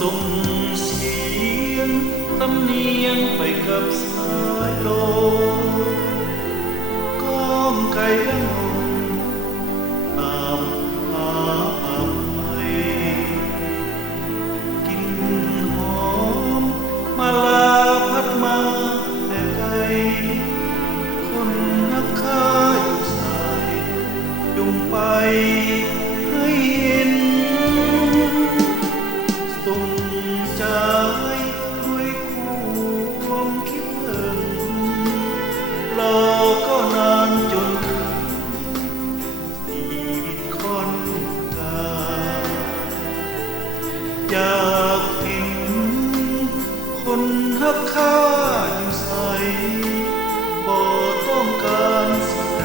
ส่งเสียงลำเนียงไปกับสายลมก้องไก่ละงมตามหาป่าไม้กินหอมมาลาพัดมาแต่ไกลคนนักฆ่าอยู่สายจงไปให้เห็นส่งใจด้วยความคิดถึงรอก็นานจนถึงชีวิตคนกาอยากเห็นคนหักค่าอยู่ใสบ่ต้องการสิ่งใด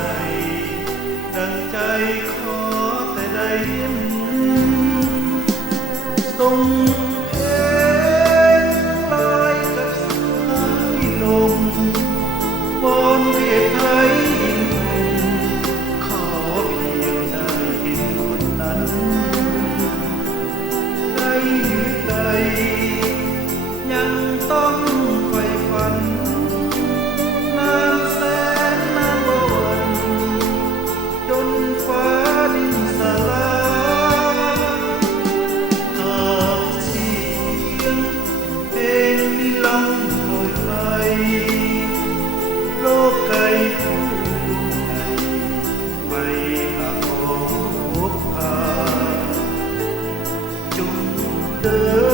ดังใจขอแต่ได้เห็นส่งเพลงลอยกับสายลมบนเวียไทยอินขอเพียงได้เห็นคนนั้นได้หรือใดยังต้องใฝ่ฝันนานแสนนานวันจนฟ้าดินสลายหากเสียงเพลงนี้ล่องลอยไปโลกไกลผู้ใดไปหาพบพาจงเดิน